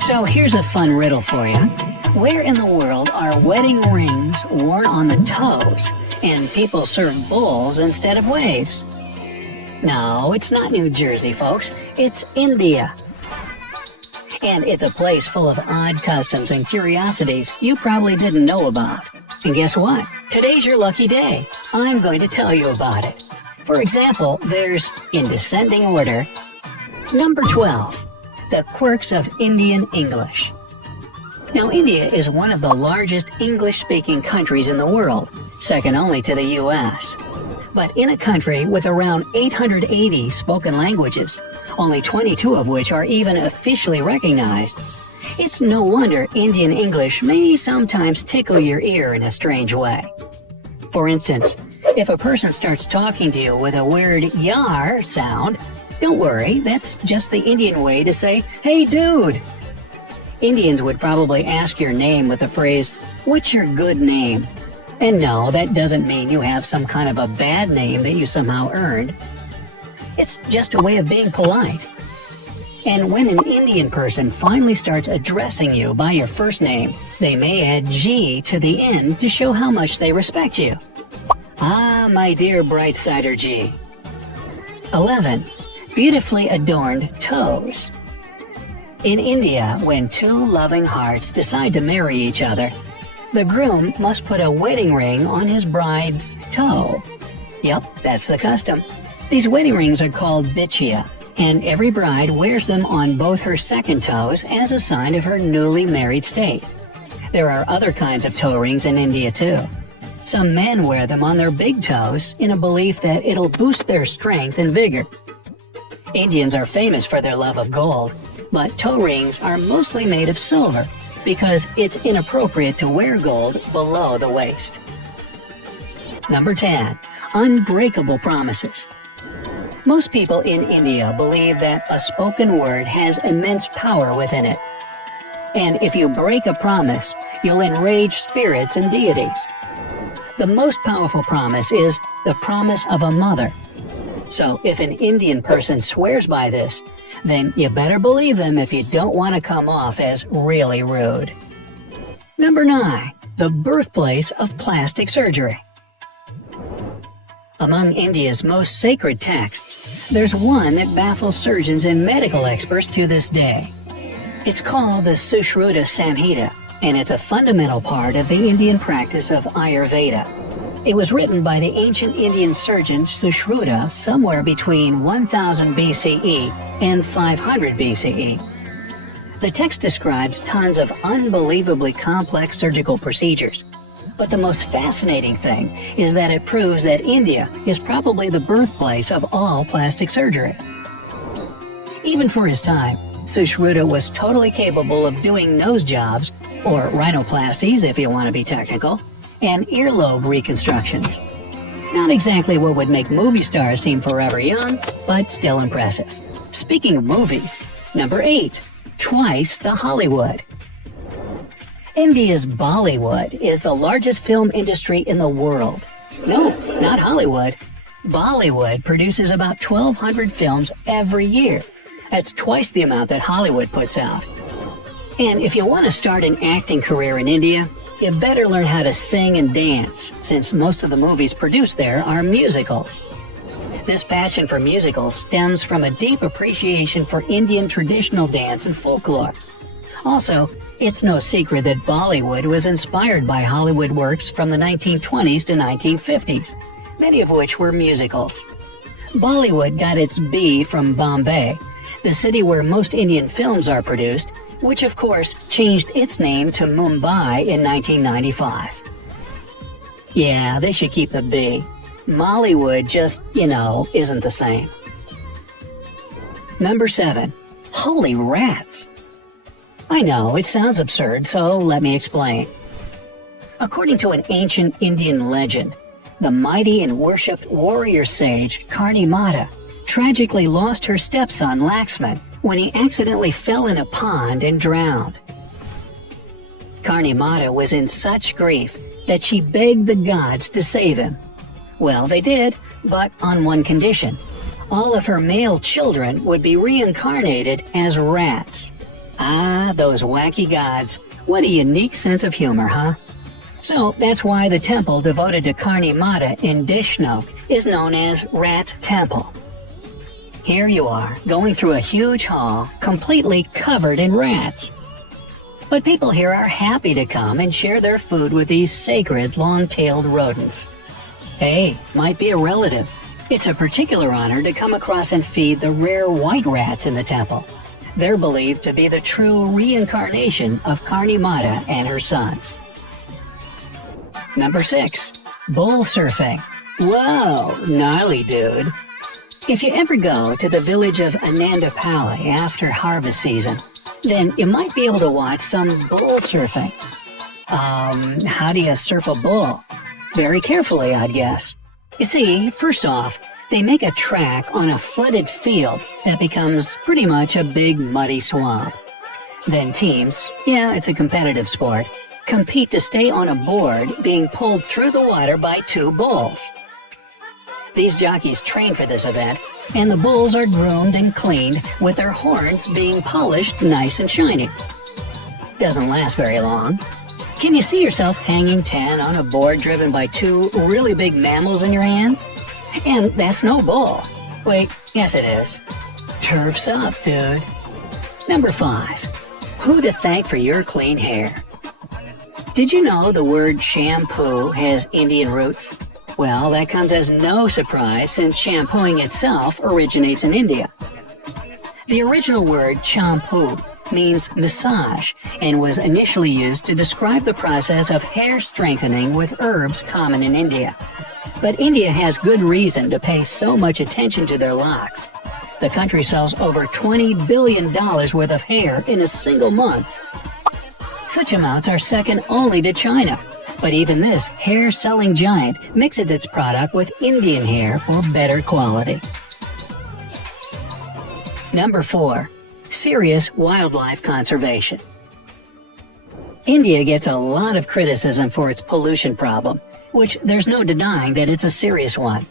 So here's a fun riddle for you. Where in the world are wedding rings worn on the toes and people serve bulls instead of waves? No, it's not New Jersey, folks. It's India. And it's a place full of odd customs and curiosities you probably didn't know about. And guess what? Today's your lucky day. I'm going to tell you about it. For example, there's, in descending order, number 12, the quirks of Indian English. Now, India is one of the largest English-speaking countries in the world, second only to the U.S. But in a country with around 880 spoken languages, only 22 of which are even officially recognized, it's no wonder Indian English may sometimes tickle your ear in a strange way. For instance, if a person starts talking to you with a weird yar sound, don't worry, that's just the Indian way to say, "Hey dude!" Indians would probably ask your name with the phrase, "What's your good name?" And no, that doesn't mean you have some kind of a bad name that you somehow earned. It's just a way of being polite. And when an Indian person finally starts addressing you by your first name, they may add G to the end to show how much they respect you. Ah, my dear bright sider G. 11. Beautifully adorned toes. In India, when two loving hearts decide to marry each other, the groom must put a wedding ring on his bride's toe. Yep, that's the custom. These wedding rings are called bichya, and every bride wears them on both her second toes as a sign of her newly married state. There are other kinds of toe rings in India too. Some men wear them on their big toes in a belief that it'll boost their strength and vigor. Indians are famous for their love of gold, but toe rings are mostly made of silver because it's inappropriate to wear gold below the waist. Number 10. Unbreakable promises. Most people in India believe that a spoken word has immense power within it. And if you break a promise, you'll enrage spirits and deities. The most powerful promise is the promise of a mother. So if an Indian person swears by this, then you better believe them if you don't want to come off as really rude. Number 9. The birthplace of plastic surgery. Among India's most sacred texts, there's one that baffles surgeons and medical experts to this day. It's called the Sushruta Samhita, and it's a fundamental part of the Indian practice of Ayurveda. It was written by the ancient Indian surgeon Sushruta somewhere between 1000 BCE and 500 BCE. The text describes tons of unbelievably complex surgical procedures. But the most fascinating thing is that it proves that India is probably the birthplace of all plastic surgery. Even for his time, Sushruta was totally capable of doing nose jobs, or rhinoplasties if you want to be technical, and earlobe reconstructions. Not exactly what would make movie stars seem forever young, but still impressive. Speaking of movies, number 8, twice the Hollywood. India's Bollywood is the largest film industry in the world. No, not Hollywood. Bollywood produces about 1,200 films every year. That's twice the amount that Hollywood puts out. And if you want to start an acting career in India, you better learn how to sing and dance, since most of the movies produced there are musicals. This passion for musicals stems from a deep appreciation for Indian traditional dance and folklore. Also, it's no secret that Bollywood was inspired by Hollywood works from the 1920s to 1950s, many of which were musicals. Bollywood got its B from Bombay, the city where most Indian films are produced, which of course changed its name to Mumbai in 1995. Yeah, they should keep the B. Mollywood just, isn't the same. Number 7. Holy rats! I know, it sounds absurd, so let me explain. According to an ancient Indian legend, the mighty and worshipped warrior sage Karni Mata tragically lost her stepson Laxman when he accidentally fell in a pond and drowned. Karni Mata was in such grief that she begged the gods to save him. Well, they did, but on one condition. All of her male children would be reincarnated as rats. Ah, those wacky gods. What a unique sense of humor, huh? So that's why the temple devoted to Karni Mata in Dishnok is known as Rat Temple. Here you are, going through a huge hall, completely covered in rats. But people here are happy to come and share their food with these sacred long-tailed rodents. Hey, might be a relative. It's a particular honor to come across and feed the rare white rats in the temple. They're believed to be the true reincarnation of Karni Mata and her sons. Number 6. Bull surfing. Whoa, gnarly dude. If you ever go to the village of Anandapali after harvest season, then you might be able to watch some bull surfing. How do you surf a bull? Very carefully, I'd guess. You see, first off, they make a track on a flooded field that becomes pretty much a big muddy swamp. Then teams, yeah, it's a competitive sport, compete to stay on a board being pulled through the water by 2 bulls. These jockeys train for this event, and the bulls are groomed and cleaned with their horns being polished nice and shiny. Doesn't last very long. Can you see yourself hanging 10 on a board driven by 2 really big mammals in your hands? And that's no bull. Wait, yes it is. Turf's up, dude. Number 5. Who to thank for your clean hair? Did you know the word shampoo has Indian roots? Well, that comes as no surprise since shampooing itself originates in India. The original word shampoo means massage and was initially used to describe the process of hair strengthening with herbs common in India. But India has good reason to pay so much attention to their locks. The country sells over $20 billion worth of hair in a single month. Such amounts are second only to China. But even this hair-selling giant mixes its product with Indian hair for better quality. Number 4. Serious wildlife conservation. India gets a lot of criticism for its pollution problem, which there's no denying that it's a serious one.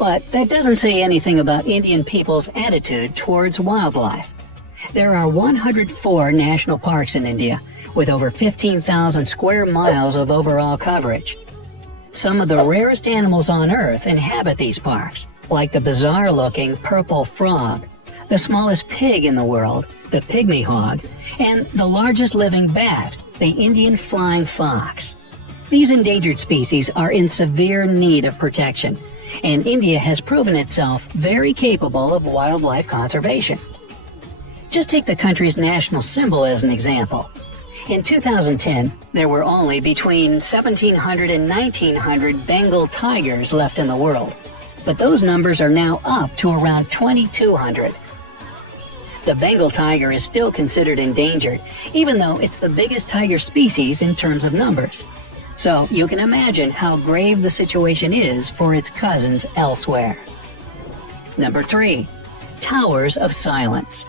But that doesn't say anything about Indian people's attitude towards wildlife. There are 104 national parks in India, with over 15,000 square miles of overall coverage. Some of the rarest animals on Earth inhabit these parks, like the bizarre-looking purple frog, the smallest pig in the world, the pygmy hog, and the largest living bat, the Indian flying fox. These endangered species are in severe need of protection, and India has proven itself very capable of wildlife conservation. Just take the country's national symbol as an example. In 2010, there were only between 1,700 and 1,900 Bengal tigers left in the world, but those numbers are now up to around 2,200. The Bengal tiger is still considered endangered, even though it's the biggest tiger species in terms of numbers. So you can imagine how grave the situation is for its cousins elsewhere. Number 3. Towers of Silence.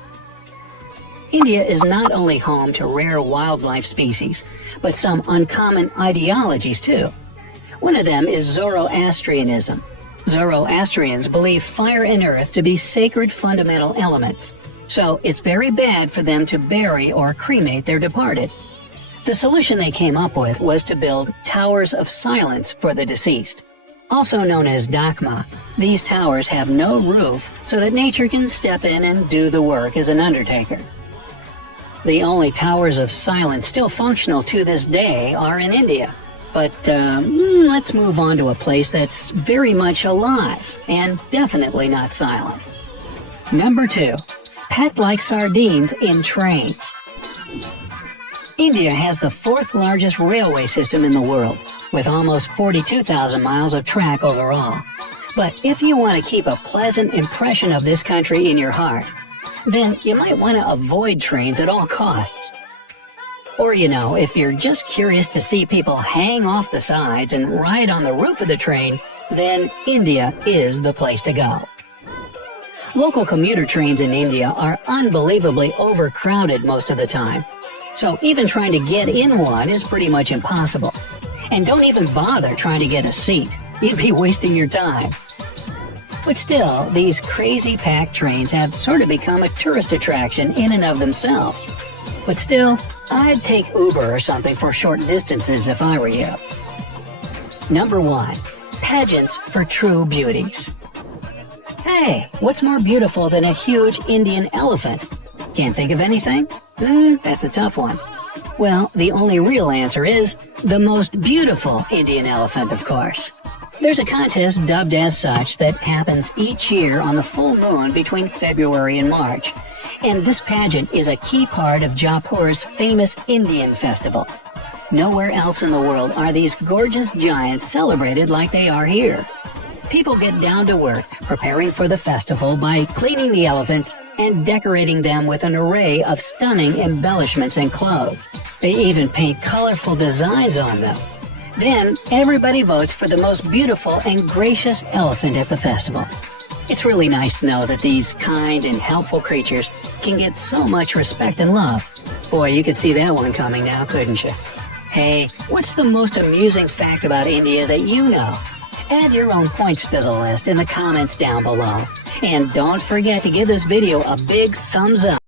India is not only home to rare wildlife species, but some uncommon ideologies too. One of them is Zoroastrianism. Zoroastrians believe fire and earth to be sacred fundamental elements, so it's very bad for them to bury or cremate their departed. The solution they came up with was to build towers of silence for the deceased. Also known as dakma, these towers have no roof so that nature can step in and do the work as an undertaker. The only towers of silence still functional to this day are in India. But let's move on to a place that's very much alive and definitely not silent. Number 2. Pet like sardines in trains. India has the 4th largest railway system in the world, with almost 42,000 miles of track overall. But if you want to keep a pleasant impression of this country in your heart, then you might want to avoid trains at all costs. Or, if you're just curious to see people hang off the sides and ride on the roof of the train, then India is the place to go. Local commuter trains in India are unbelievably overcrowded most of the time, so even trying to get in one is pretty much impossible. And don't even bother trying to get a seat. You'd be wasting your time. But still, these crazy packed trains have sort of become a tourist attraction in and of themselves. But still, I'd take Uber or something for short distances if I were you. Number 1. Pageants for true beauties. Hey, what's more beautiful than a huge Indian elephant? Can't think of anything? That's a tough one. Well, the only real answer is the most beautiful Indian elephant, of course. There's a contest dubbed as such that happens each year on the full moon between February and March. And this pageant is a key part of Jaipur's famous Indian festival. Nowhere else in the world are these gorgeous giants celebrated like they are here. People get down to work preparing for the festival by cleaning the elephants and decorating them with an array of stunning embellishments and clothes. They even paint colorful designs on them. Then, everybody votes for the most beautiful and gracious elephant at the festival. It's really nice to know that these kind and helpful creatures can get so much respect and love. Boy, you could see that one coming now, couldn't you? Hey, what's the most amusing fact about India that you know? Add your own points to the list in the comments down below. And don't forget to give this video a big thumbs up.